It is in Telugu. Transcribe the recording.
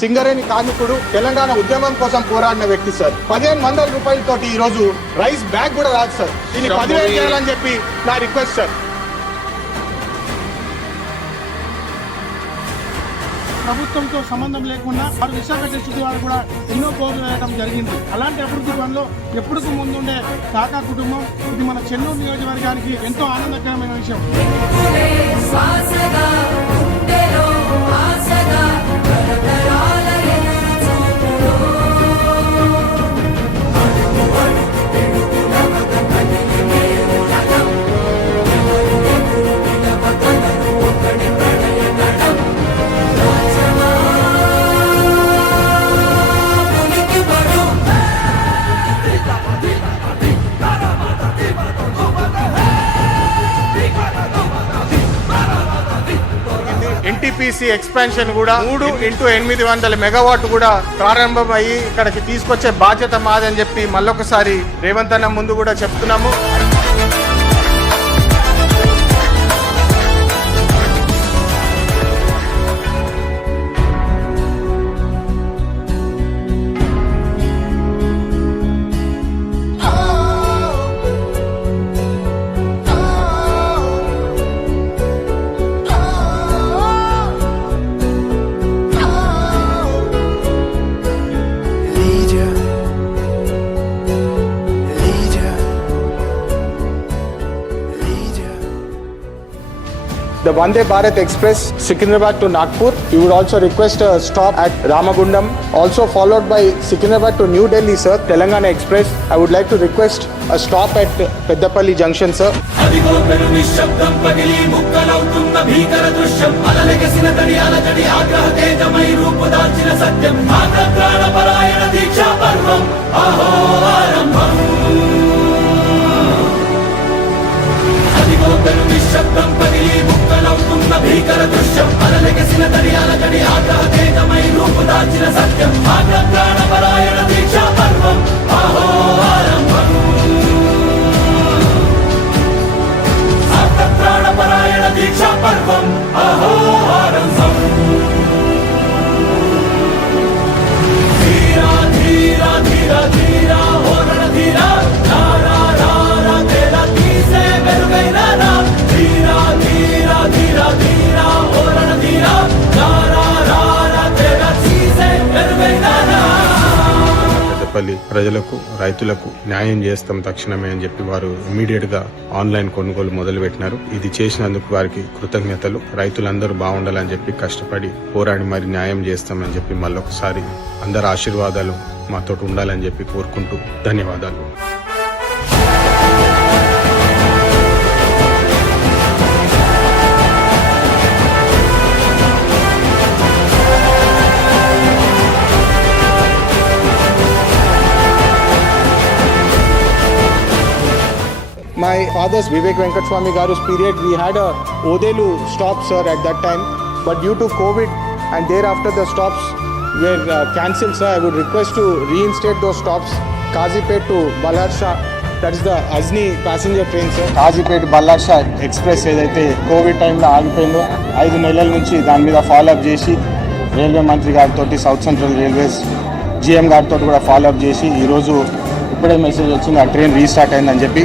సింగరేణి కార్మికుడు, తెలంగాణ ఉద్యమం కోసం పోరాడిన వ్యక్తి సార్. 1500 రూపాయలతోటి ఈ రోజు రైస్ బ్యాగ్ కూడా రాదు సార్. దీన్ని 10,000 చేయాలని చెప్పి నా రిక్వెస్ట్ సార్. ప్రభుత్వంతో సంబంధం లేకుండా వారు విశాఖ డిస్ట్రిక్ట్ వారు కూడా ఎన్నో పోర్లు వేయడం జరిగింది. అలాంటి అభివృద్ధి పనిలో ఎప్పటికీ ముందుండే కాకా కుటుంబం ఇది మన చెన్నూరు నియోజకవర్గానికి ఎంతో ఆనందకరమైన విషయం. ఎన్టీపీసీ ఎక్స్పాన్షన్ కూడా 3x800 మెగావాట్ కూడా ప్రారంభం అయ్యి ఇక్కడికి తీసుకొచ్చే బాధ్యత మాదని చెప్పి మళ్ళొకసారి రేవంత్ అన్న ముందు కూడా చెప్తున్నాము. The Vande Bharat Express, Secunderabad to Nagpur. We would also request a stop at Ramagundam, also followed by Secunderabad to New Delhi, sir. Telangana Express. I would like to request a stop at Peddapalli Junction, sir. నిశ్శబ్దం పగిలి ముక్కలవుతున్న భీకర దృశ్యం అలలెగసిన తడియాల జడి ఆగ్రహ తేజమై రూపుదాల్చిన సత్యం ఆగ్రహప్రాణపరాయణ దీక్షా పర్వం అహో ఆరంభం ఆగ్రహప్రాణపరాయణ దీక్షా పర్వం అహో ఆరంభం ధీరా ధీరా ధీరా ధీరా ఓరణ ధీరా రారా రారా తేరా తీసే మెరుగైన పెద్దపల్లి ప్రజలకు, రైతులకు న్యాయం చేస్తాం తక్షణమే అని చెప్పి వారు ఇమీడియట్ గా ఆన్లైన్ కొనుగోలు మొదలు పెట్టినారు. ఇది చేసినందుకు వారికి కృతజ్ఞతలు. రైతులందరూ బాగుండాలని చెప్పి కష్టపడి పోరాడి మరి న్యాయం చేస్తామని చెప్పి మళ్ళొకసారి అందరి ఆశీర్వాదాలు మాతో ఉండాలని చెప్పి కోరుకుంటూ ధన్యవాదాలు. My father's Vivek Venkat Swami Garu's period, we had a Odelu stop, sir, at that time. But due to COVID and thereafter the stops were cancelled, sir. I would request to reinstate those stops. Kazipet to Balharsha, that is the Ajni passenger train, sir. Kazipet Balharsha Express ఏదైతే కోవిడ్ టైంలో ఆగిపోయిందో 5 నెలల నుంచి దాని మీద ఫాలోఅప్ చేసి రైల్వే మంత్రి గారితో, సౌత్ సెంట్రల్ రైల్వేస్ GM గారితో కూడా ఫాలోఅప్ చేసి ఈరోజు ఇప్పుడే మెసేజ్ వచ్చింది ఆ ట్రైన్ రీస్టార్ట్ అయిందని చెప్పి.